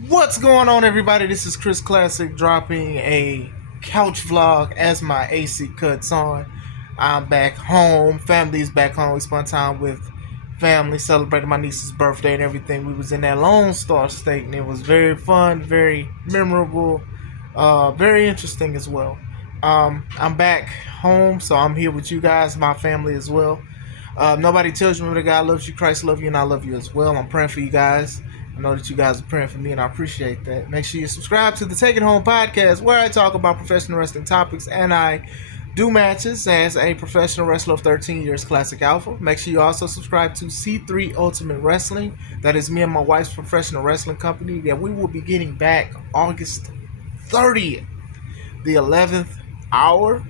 What's going on, everybody? This is Chris Classic dropping a couch vlog as my AC cuts on. I'm back home. Family's back home. We spent time with family, celebrating my niece's birthday and everything. We was in that Lone Star State, and it was very fun, very memorable, very interesting as well. I'm back home, so I'm here with you guys, my family as well. Nobody tells you that God loves you, Christ loves you, and I love you as well. I'm praying for you guys. I know that you guys are praying for me, and I appreciate that. Make sure you subscribe to the Take It Home podcast, where I talk about professional wrestling topics and I do matches as a professional wrestler of 13 years, Classic Alpha. Make sure you also subscribe to C3 Ultimate Wrestling. That is me and my wife's professional wrestling company that we will be getting back August 30th, the 11th hour.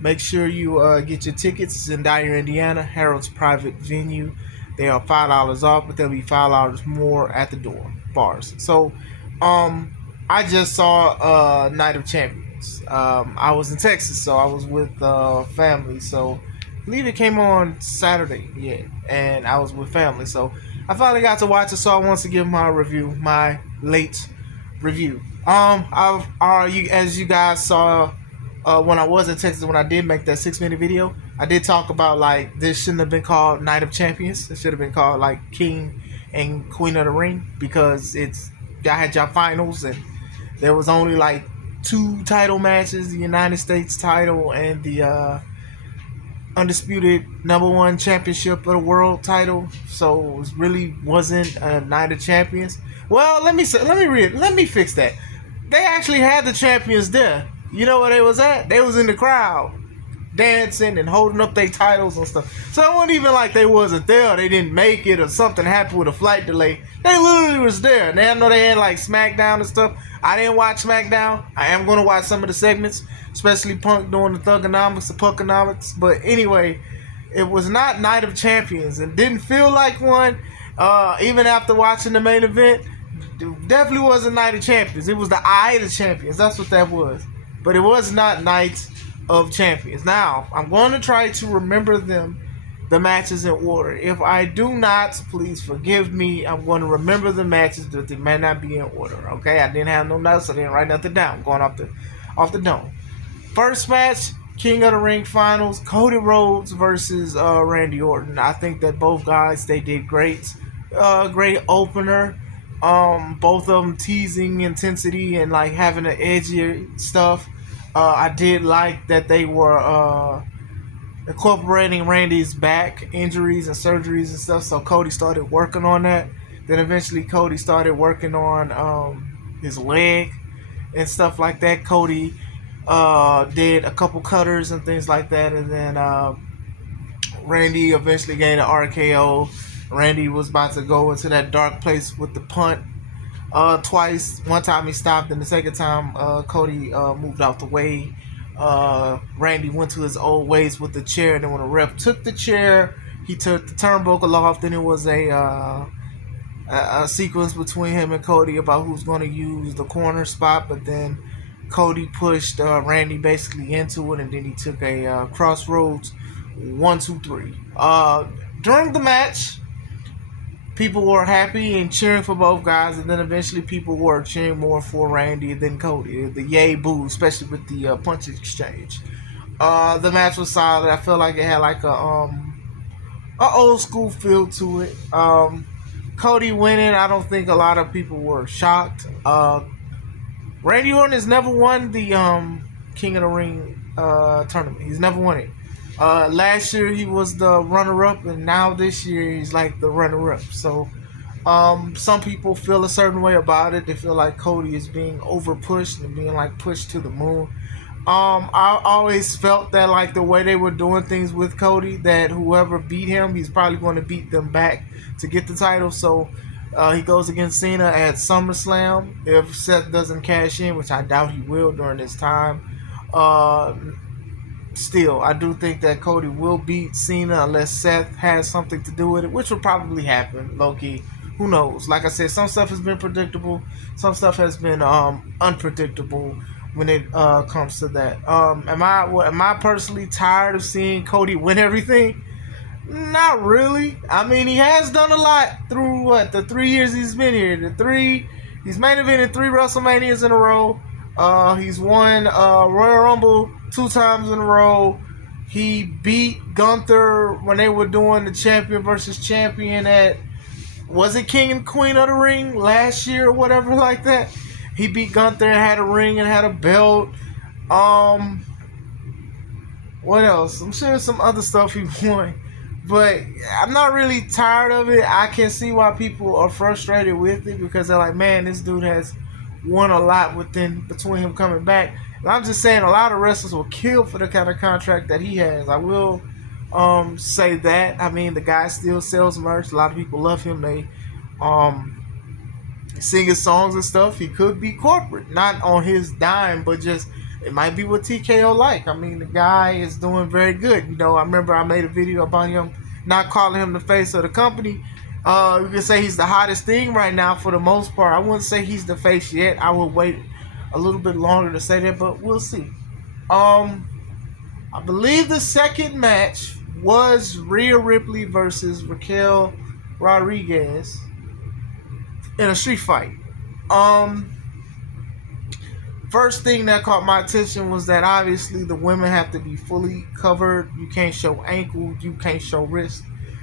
Make sure you get your tickets. It's in Dyer, Indiana, Harold's private venue. They are $5 off, but there'll be $5 more at the door bars. So, I just saw Night of Champions. I was in Texas, so I was with family. So, I believe it came on Saturday, yeah, and I was with family. So, I finally got to watch it. So, I want to give my review, my late review. As you guys saw when I was in Texas, when I did make that 6-minute video, I did talk about like this shouldn't have been called Night of Champions. It should have been called like King and Queen of the Ring, because y'all had your finals and there was only like two title matches: the United States title and the undisputed #1 championship of the world title. So it really wasn't a Night of Champions. Well, let me fix that. They actually had the champions there. You know where they was at? They was in the crowd, dancing and holding up their titles and stuff. So it wasn't even like they wasn't there, or they didn't make it, or something happened with a flight delay. They literally was there. And I know they had like SmackDown and stuff. I didn't watch SmackDown. I am going to watch some of the segments, especially Punk doing the Thugonomics, the Punkonomics. But anyway, it was not Night of Champions. It didn't feel like one, even after watching the main event. It definitely wasn't Night of Champions. It was the Eye of the Champions. That's what that was. But it was not Night of Champions. Now, I'm going to try to remember the matches in order. If I do not, please forgive me. I'm going to remember the matches, but they may not be in order. Okay, I didn't have no notes. I didn't write nothing down. I'm going off the dome. First match, King of the Ring finals, Cody Rhodes versus Randy Orton. I think that both guys, they did great. Great opener. Both of them teasing intensity and like having the edgier stuff. I did like that they were incorporating Randy's back injuries and surgeries and stuff. So Cody started working on that. Then eventually Cody started working on his leg and stuff like that. Cody did a couple cutters and things like that, and then Randy eventually gained an RKO. Randy was about to go into that dark place with the punt twice. One time he stopped, and the second time Cody moved out the way. Randy went to his old ways with the chair, and then when the ref took the chair, he took the turnbuckle off. Then it was a sequence between him and Cody about who's going to use the corner spot, but then Cody pushed Randy basically into it, and then he took a crossroads 1, 2, 3. During the match, people were happy and cheering for both guys, and then eventually people were cheering more for Randy than Cody. The yay boo, especially with the punch exchange. The match was solid. I feel like it had like a old school feel to it. Cody winning, I don't think a lot of people were shocked. Randy Orton has never won the King of the Ring tournament. He's never won it. Last year he was the runner-up, and now this year he's like the runner-up. So some people feel a certain way about it. They feel like Cody is being over-pushed and being like pushed to the moon. I always felt that like the way they were doing things with Cody, that whoever beat him, he's probably going to beat them back to get the title. So he goes against Cena at SummerSlam if Seth doesn't cash in, which I doubt he will during this time. Still, I do think that Cody will beat Cena unless Seth has something to do with it, which will probably happen, low-key. Who knows? Like I said, some stuff has been predictable. Some stuff has been unpredictable when it comes to that. Am I personally tired of seeing Cody win everything? Not really. I mean, he has done a lot through the 3 years he's been here. The three He's main evented 3 WrestleManias in a row. He's won Royal Rumble 2 times in a row. He beat Gunther when they were doing the champion versus champion at, was it King and Queen of the Ring last year or whatever like that? He beat Gunther and had a ring and had a belt. Um, what else? I'm sure some other stuff he won. But I'm not really tired of it. I can see why people are frustrated with it because they're like, man, this dude has won a lot between him coming back. And I'm just saying a lot of wrestlers will kill for the kind of contract that he has. I will say that. I mean, the guy still sells merch. A lot of people love him. They um, sing his songs and stuff. He could be corporate, not on his dime, but just it might be what TKO like. I mean, the guy is doing very good. You know, I remember I made a video about him, not calling him the face of the company. You can say he's the hottest thing right now for the most part. I wouldn't say he's the face yet. I will wait a little bit longer to say that, but we'll see. I believe the second match was Rhea Ripley versus Raquel Rodriguez in a street fight. First thing that caught my attention was that obviously the women have to be fully covered. You can't show ankle, you can't show wrist,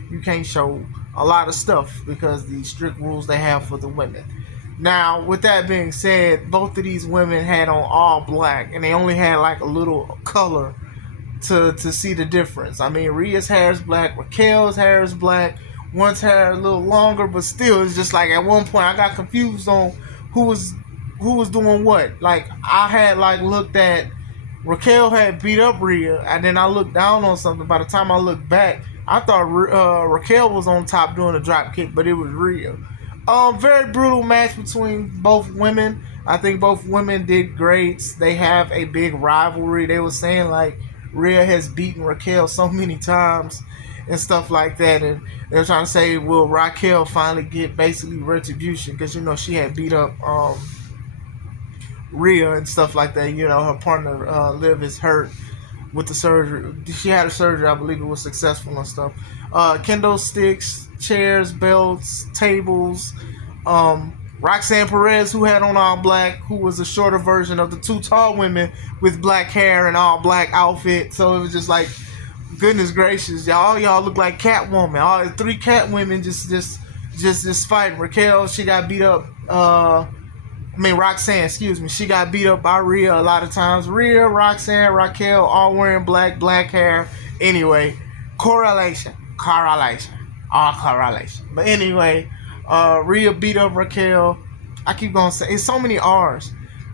you can't show a lot of stuff because the strict rules they have for the women. Now, with that being said, both of these women had on all black and they only had like a little color to see the difference. I mean, Rhea's hair is black, Raquel's hair is black, one's hair a little longer, but still, it's just like at one point I got confused on who was doing what. Like I had like looked at Raquel had beat up Rhea, and then I looked down on something. By the time I looked back, I thought Raquel was on top doing a drop kick, but it was Rhea. Very brutal match between both women. I think both women did great. They have a big rivalry. They were saying like Rhea has beaten Raquel so many times and stuff like that, and they're trying to say, will Raquel finally get basically retribution because you know she had beat up Rhea and stuff like that. You know, her partner Liv is hurt with the surgery. She had a surgery, I believe it was successful and stuff. Kendo sticks, chairs, belts, tables. Roxanne Perez, who had on all black, who was a shorter version of the two tall women with black hair and all black outfit. So it was just like, goodness gracious, y'all look like Catwoman. All 3 Catwomen just fighting. Raquel, she got beat up. Roxanne, excuse me. She got beat up by Rhea a lot of times. Rhea, Roxanne, Raquel, all wearing black hair. Anyway, correlation, all correlation. But anyway, Rhea beat up Raquel. I keep going to say, it's so many R's.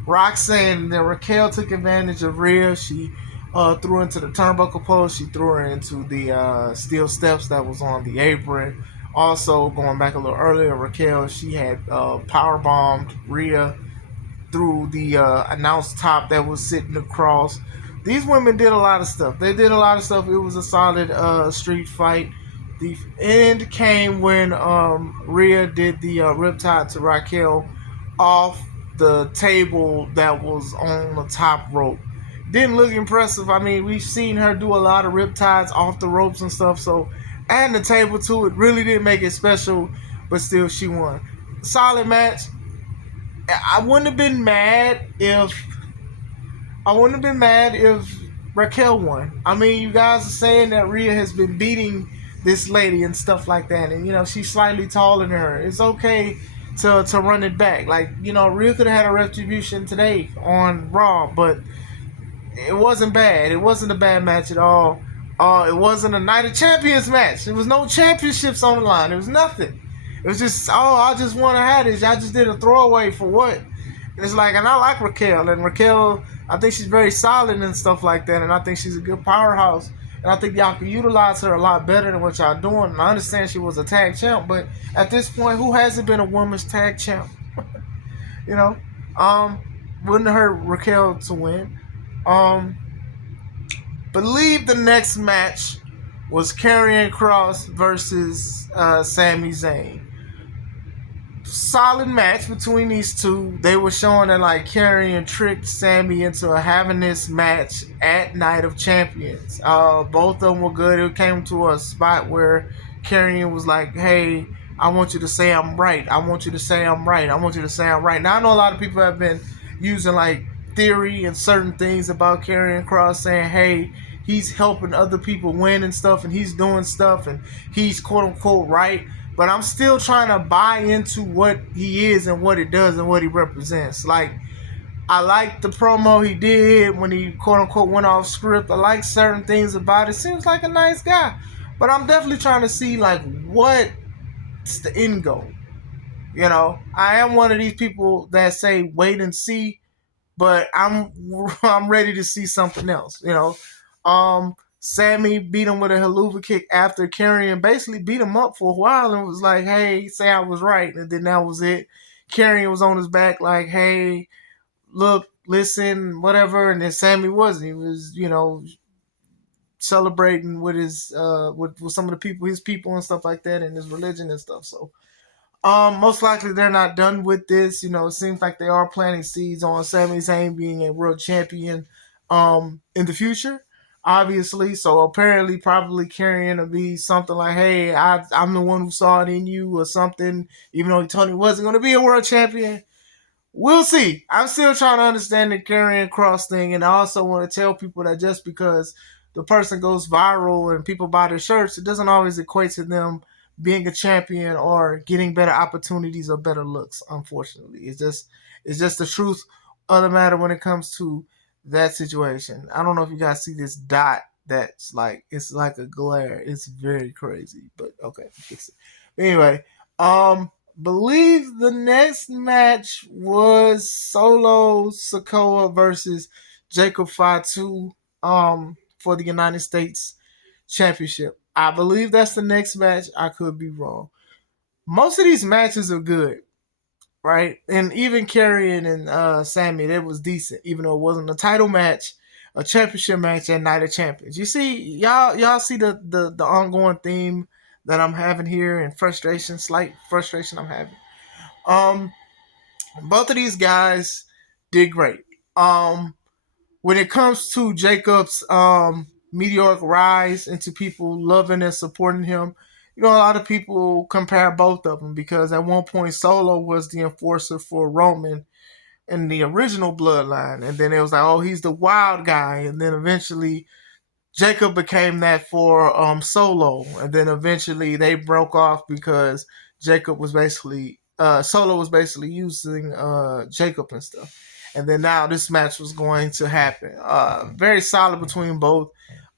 Roxanne, and then Raquel took advantage of Rhea. She threw her into the turnbuckle post. She threw her into the steel steps that was on the apron. Also, going back a little earlier, Raquel, she had power bombed Rhea through the announce top that was sitting across. These women did a lot of stuff. They did a lot of stuff. It was a solid street fight. The end came when Rhea did the riptide to Raquel off the table that was on the top rope. Didn't look impressive. I mean, we've seen her do a lot of riptides off the ropes and stuff, so adding the table to it really didn't make it special, but still she won. Solid match. I wouldn't have been mad if Raquel won. I mean, you guys are saying that Rhea has been beating this lady and stuff like that, and you know she's slightly taller than her. It's okay to run it back. Like, you know, Rhea could have had a retribution today on Raw, but it wasn't bad. It wasn't a bad match at all. It wasn't a Night of Champions match. There was no championships on the line. There was nothing. It was just, I just want to have this. Y'all just did a throwaway for what? And it's like, and I like Raquel. And Raquel, I think she's very solid and stuff like that. And I think she's a good powerhouse. And I think y'all can utilize her a lot better than what y'all doing. And I understand she was a tag champ. But at this point, who hasn't been a women's tag champ? You know? Wouldn't hurt Raquel to win. Believe the next match was Karrion Kross versus Sami Zayn. Solid match between these two. They were showing that like Karrion tricked Sami into having this match at Night of Champions. Both of them were good. It came to a spot where Karrion was like, "Hey, I want you to say I'm right. I want you to say I'm right. I want you to say I'm right. Now I know a lot of people have been using like theory and certain things about Karrion Kross, saying, hey, he's helping other people win and stuff, and he's doing stuff, and he's quote unquote right. But I'm still trying to buy into what he is and what it does and what he represents. Like, I like the promo he did when he quote unquote went off script. I like certain things about it. Seems like a nice guy. But I'm definitely trying to see like what's the end goal. You know, I am one of these people that say wait and see, but I'm ready to see something else. You know, Sammy beat him with a haluva kick after Karrion basically beat him up for a while and was like, "Hey, say I was right," and then that was it. Karrion was on his back like, "Hey, look, listen, whatever," and then Sammy wasn't. He was, you know, celebrating with his with some of the people, his people and stuff like that, and his religion and stuff. So most likely they're not done with this. You know, it seems like they are planting seeds on Sami Zayn being a world champion in the future, obviously. So apparently, probably carrying to be something like, "Hey, I'm the one who saw it in you," or something. Even though he told me he wasn't going to be a world champion, we'll see. I'm still trying to understand the Karrion Kross thing, and I also want to tell people that just because the person goes viral and people buy their shirts, it doesn't always equate to them being a champion or getting better opportunities or better looks. Unfortunately, it's just the truth of the matter when it comes to that situation. I don't know if you guys see this dot that's like it's like a glare. It's very crazy, but okay, fix it. Anyway, believe the next match was Solo Sikoa versus Jacob Fatu for the United States Championship. I believe that's the next match. I could be wrong. Most of these matches are good, right? And even Karrion and Sammy, that was decent, even though it wasn't a title match, a championship match at Night of Champions. You see, y'all see the ongoing theme that I'm having here and frustration, slight frustration I'm having. Um, both of these guys did great. When it comes to Jacob's meteoric rise into people loving and supporting him, you know, a lot of people compare both of them because at one point Solo was the enforcer for Roman in the original bloodline, and then it was like, oh, he's the wild guy, and then eventually Jacob became that for Solo, and then eventually they broke off because Jacob was basically Solo was basically using Jacob and stuff. And then now this match was going to happen. Very solid between both.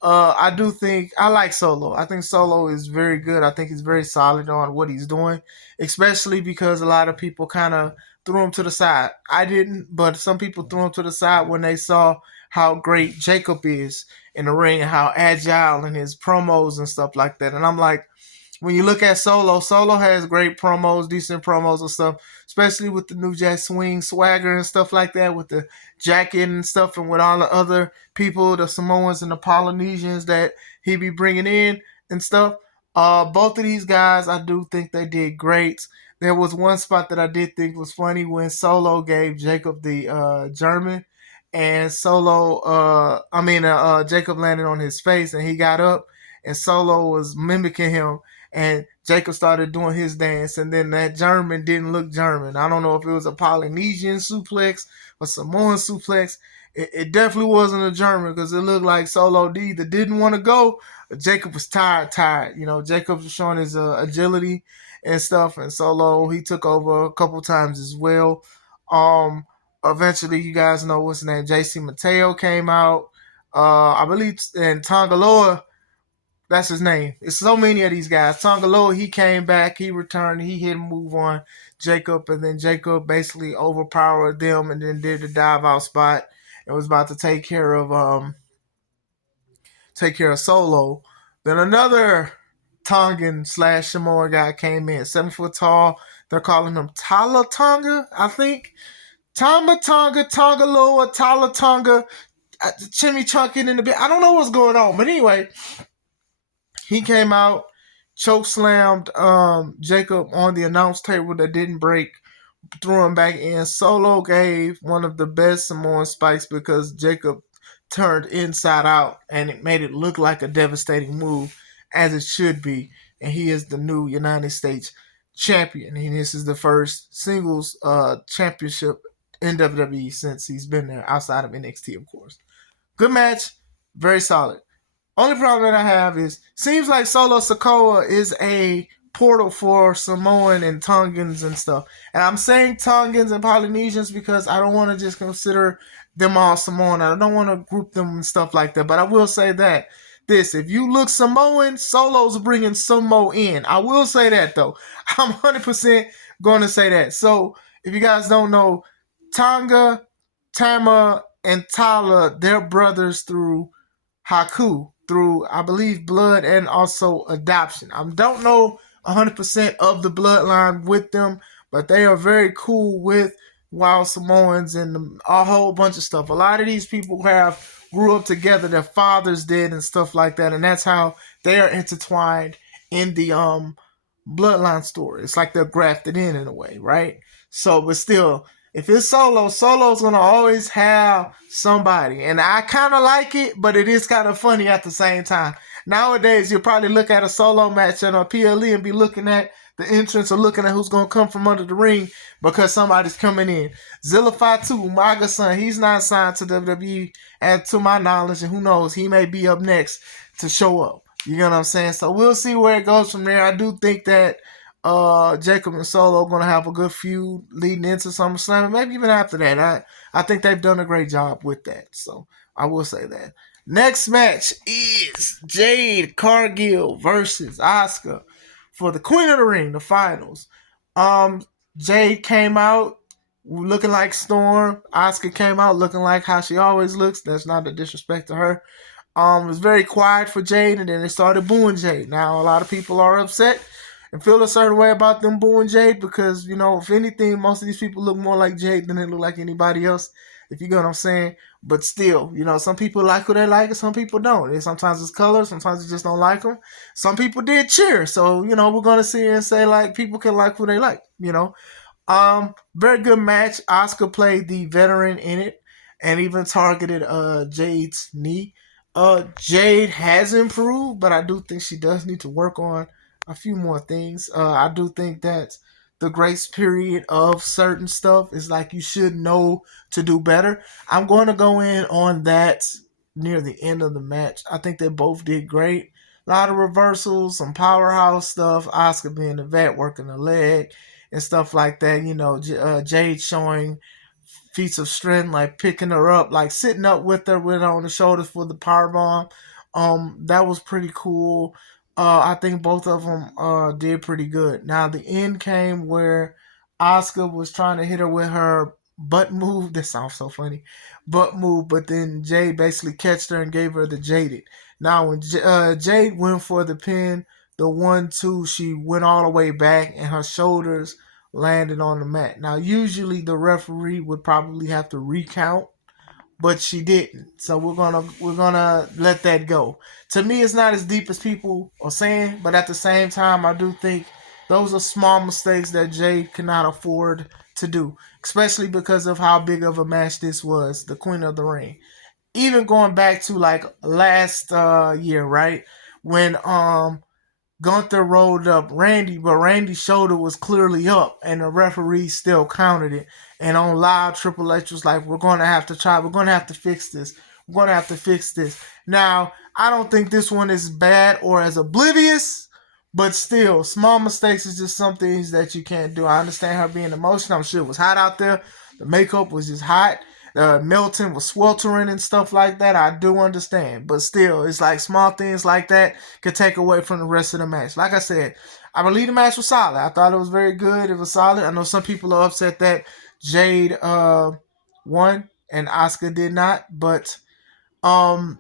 I do think I like Solo. I think Solo is very good. I think he's very solid on what he's doing, especially because a lot of people kind of threw him to the side. I didn't, but some people threw him to the side when they saw how great Jacob is in the ring and how agile in his promos and stuff like that. And I'm like, when you look at Solo, Solo has great promos, decent promos and stuff, especially with the New Jack Swing swagger and stuff like that, with the jacket and stuff, and with all the other people, the Samoans and the Polynesians that he be bringing in and stuff. Both of these guys, I do think they did great. There was one spot that I did think was funny when Solo gave Jacob the German, and Jacob landed on his face, and he got up, and Solo was mimicking him, and Jacob started doing his dance, and then that German didn't look German. I don't know if it was a Polynesian suplex or Samoan suplex. It definitely wasn't a German because it looked like Solo D that didn't want to go. Jacob was tired. You know, Jacob was showing his agility and stuff, and Solo, he took over a couple times as well. Um, Eventually, you guys know what's his name. JC Mateo came out. I believe, and Tongaloa, that's his name. It's so many of these guys. Tongaloa, he came back, he returned, he hit and move on Jacob, and then Jacob basically overpowered them and then did the dive out spot and was about to take care of Solo. Then another Tongan slash Samoan guy came in, 7 foot tall. They're calling him Tala Tonga, I think. Tama Tonga, Tongaloa, Tala Tonga, Chimichunkin in the bit. I don't know what's going on, but anyway, he came out, choke slammed Jacob on the announce table that didn't break, threw him back in. Solo gave one of the best Samoan spikes because Jacob turned inside out and it made it look like a devastating move, as it should be. And he is the new United States champion, and this is the first singles championship in WWE since he's been there, outside of NXT, of course. Good match, very solid. Only problem that I have is seems like Solo Sikoa is a portal for Samoan and Tongans and stuff. And I'm saying Tongans and Polynesians because I don't want to just consider them all Samoan. I don't want to group them and stuff like that. But I will say that if you look Samoan, Solo's bringing Sumo in. I will say that though. I'm 100% going to say that. So if you guys don't know, Tonga, Tama, and Tala, they're brothers through Haku, through, I believe, blood and also adoption. I don't know 100% of the bloodline with them, but they are very cool with Wild Samoans and a whole bunch of stuff. A lot of these people grew up together, their fathers did and stuff like that, and that's how they are intertwined in the bloodline story. It's like they're grafted in a way, right? So, but still, if it's Solo's gonna always have somebody, and I kind of like it, but it is kind of funny at the same time. Nowadays, you'll probably look at a Solo match on a PLE and be looking at the entrance or looking at who's gonna come from under the ring because somebody's coming in. Zilla Fatu, Maga's son, he's not signed to WWE, and to my knowledge, and who knows, he may be up next to show up. You know what I'm saying? So we'll see where it goes from there. I do think that Jacob and Solo are going to have a good feud leading into SummerSlam, and maybe even after that. I think they've done a great job with that. So I will say that. Next match is Jade Cargill versus Asuka for the Queen of the Ring, the finals. Jade came out looking like Storm. Asuka came out looking like how she always looks. That's not a disrespect to her. It was very quiet for Jade, and then they started booing Jade. Now, a lot of people are upset and feel a certain way about them booing Jade because, you know, if anything, most of these people look more like Jade than they look like anybody else, if you get what I'm saying. But still, you know, some people like who they like and some people don't. And sometimes it's color, sometimes you just don't like them. Some people did cheer. So, you know, we're going to sit and say, like, people can like who they like, you know. Very good match. Asuka played the veteran in it and even targeted Jade's knee. Jade has improved, but I do think she does need to work on a few more things. I do think that the grace period of certain stuff is like you should know to do better. I'm going to go in on that near the end of the match. I think they both did great. A lot of reversals, some powerhouse stuff. Asuka being the vet, working the leg and stuff like that. You know, Jade showing feats of strength, like picking her up, like sitting up with her on the shoulders for the power bomb. That was pretty cool. I think both of them did pretty good. Now the end came where Asuka was trying to hit her with her butt move. That sounds so funny, butt move. But then Jade basically catched her and gave her the jaded. Now when Jade went for the pin, the 1-2, she went all the way back and her shoulders landed on the mat. Now, usually the referee would probably have to recount, but she didn't. So we're gonna let that go. To me, it's not as deep as people are saying, but at the same time, I do think those are small mistakes that Jade cannot afford to do, especially because of how big of a match this was, the Queen of the Ring. Even going back to like last year, right? When Gunther rolled up Randy, but Randy's shoulder was clearly up, and the referee still counted it. And on live, Triple H was like, we're going to have to try. We're going to have to fix this. We're going to have to fix this. Now, I don't think this one is bad or as oblivious, but still, small mistakes is just some things that you can't do. I understand her being emotional. I'm sure it was hot out there. The makeup was just hot. Milton was sweltering and stuff like that. I do understand, but still, it's like small things like that could take away from the rest of the match. Like I said, I believe the match was solid. I thought it was very good. It was solid. I know some people are upset that Jade won and Asuka did not, but and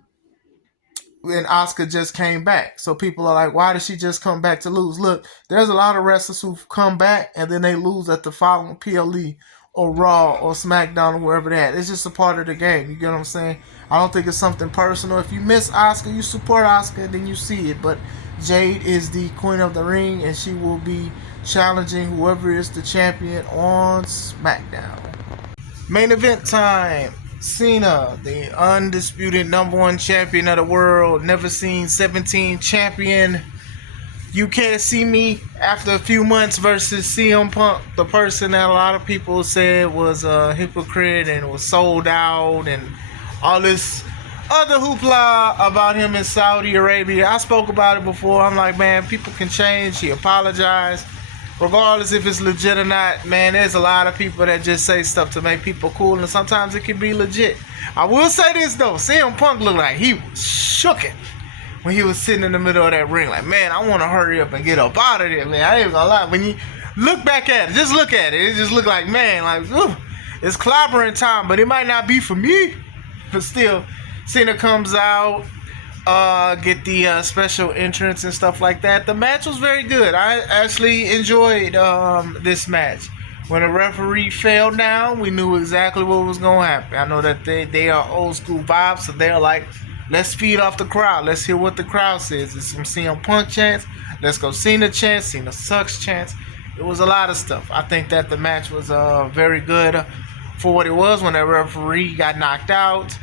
Asuka just came back. So people are like, why did she just come back to lose? Look, there's a lot of wrestlers who've come back and then they lose at the following PLE or Raw or SmackDown or wherever that. It's just a part of the game. You get what I'm saying? I don't think it's something personal. If you miss Asuka, you support Asuka, then you see it. But Jade is the Queen of the Ring, and she will be challenging whoever is the champion on SmackDown. Main event time. Cena, the undisputed number one champion of the world, never seen 17 champion, You can't see me after a few months versus CM Punk, the person that a lot of people said was a hypocrite and was sold out and all this other hoopla about him in Saudi Arabia. I spoke about it before. I'm like, man, people can change. He apologized. Regardless if it's legit or not, man, there's a lot of people that just say stuff to make people cool, and sometimes it can be legit. I will say this, though. CM Punk looked like he was shooken when he was sitting in the middle of that ring. Like, man, I want to hurry up and get up out of there, man. I ain't gonna lie. When you look back at it, just look at it. It just look like, man, like, ooh, it's clobbering time, but it might not be for me. But still, Cena comes out, get the special entrance and stuff like that. The match was very good. I actually enjoyed this match. When the referee fell down, we knew exactly what was going to happen. I know that they are old school vibes, so they're like, let's feed off the crowd. Let's hear what the crowd says. It's some CM Punk chants. Let's go Cena chants. Cena sucks chants. It was a lot of stuff. I think that the match was very good for what it was. When that referee got knocked out,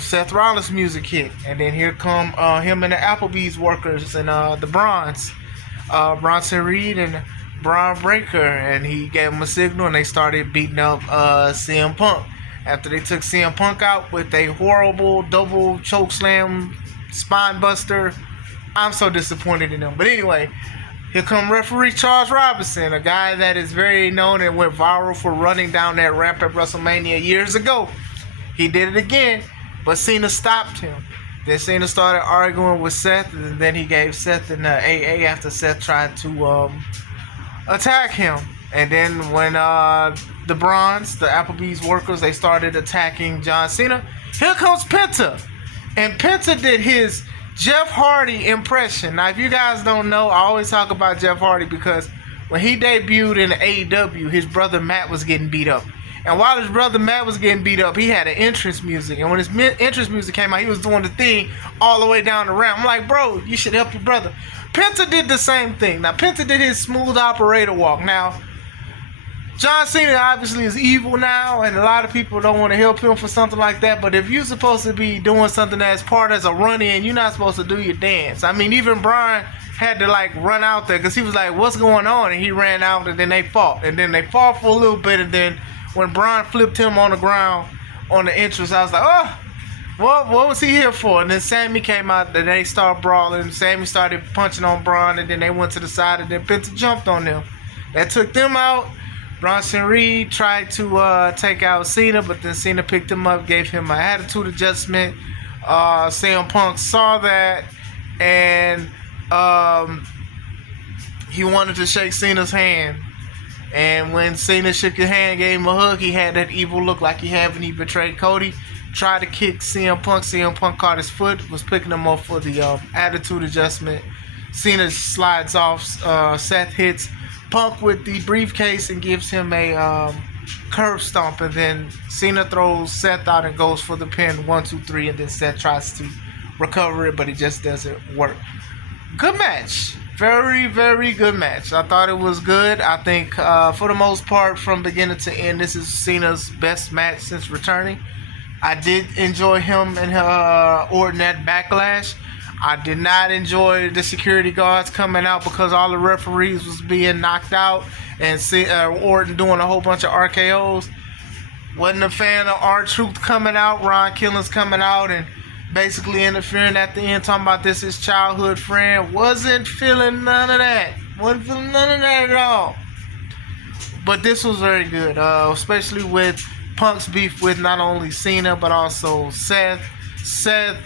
Seth Rollins' music hit. And then here come him and the Applebee's workers and the Bronze. Bronson Reed and Braun Breaker. And he gave him a signal and they started beating up CM Punk. After they took CM Punk out with a horrible double chokeslam spine buster. I'm so disappointed in them. But anyway, here come referee Charles Robinson, a guy that is very known and went viral for running down that ramp at WrestleMania years ago. He did it again, but Cena stopped him. Then Cena started arguing with Seth, and then he gave Seth an AA after Seth tried to attack him. And then when the Bronze, the Applebee's workers, they started attacking John Cena, here comes Penta. And Penta did his Jeff Hardy impression. Now, if you guys don't know, I always talk about Jeff Hardy because when he debuted in AEW, his brother Matt was getting beat up. And while his brother Matt was getting beat up, he had an entrance music. And when his entrance music came out, he was doing the thing all the way down the ramp. I'm like, bro, you should help your brother. Penta did the same thing. Now, Penta did his smooth operator walk. Now, John Cena obviously is evil now, and a lot of people don't want to help him for something like that. But if you're supposed to be doing something that's part as a run-in, you're not supposed to do your dance. I mean, even Brian had to like run out there because he was like, what's going on? And he ran out, and then they fought. And then they fought for a little bit, and then when Brian flipped him on the ground on the entrance, I was like, oh, what was he here for? And then Sammy came out, and they started brawling. Sammy started punching on Brian, and then they went to the side, and then Penta jumped on them. That took them out. Bronson Reed tried to take out Cena, but then Cena picked him up, gave him an attitude adjustment. CM Punk saw that, and he wanted to shake Cena's hand. And when Cena shook his hand, gave him a hug, he had that evil look like he had when he betrayed Cody. Tried to kick CM Punk. CM Punk caught his foot, was picking him up for the attitude adjustment. Cena slides off. Seth hits Punk with the briefcase and gives him a curb stomp, and then Cena throws Seth out and goes for the pin 1, 2, 3, and then Seth tries to recover it, but it just doesn't work. Good match. Very, very good match. I thought it was good. I think for the most part, from beginning to end, this is Cena's best match since returning. I did enjoy him and Orton at Backlash. I did not enjoy the security guards coming out because all the referees was being knocked out and Orton doing a whole bunch of RKOs. Wasn't a fan of R-Truth coming out, Ron Killings coming out and basically interfering at the end, talking about this his childhood friend. Wasn't feeling none of that. Wasn't feeling none of that at all. But this was very good, especially with Punk's beef with not only Cena but also Seth. Seth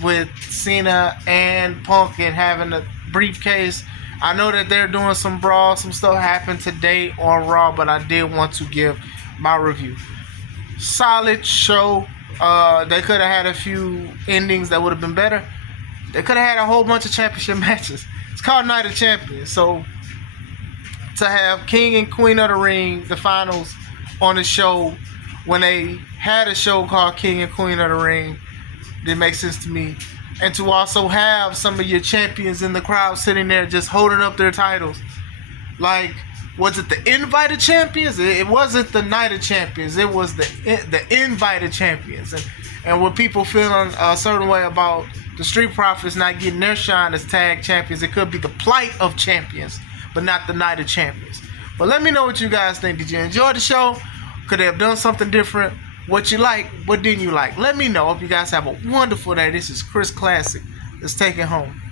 with Cena and Punk and having a briefcase. I know that they're doing some brawl, some stuff happened today on Raw, but I did want to give my review. Solid show. They could have had a few endings that would have been better. They could have had a whole bunch of championship matches. It's called Night of Champions. So to have King and Queen of the Ring, the finals, on the show when they had a show called King and Queen of the Ring, didn't make sense to me. And to also have some of your champions in the crowd sitting there just holding up their titles. Like, was it the Invited Champions? It wasn't the Night of Champions. It was the Invited Champions. And with people feeling a certain way about the Street Profits not getting their shine as tag champions, it could be the plight of champions, but not the night of champions. But let me know what you guys think. Did you enjoy the show? Could they have done something different? What you like? What didn't you like? Let me know. Hope you guys have a wonderful day. This is Chris Classic. Let's take it home.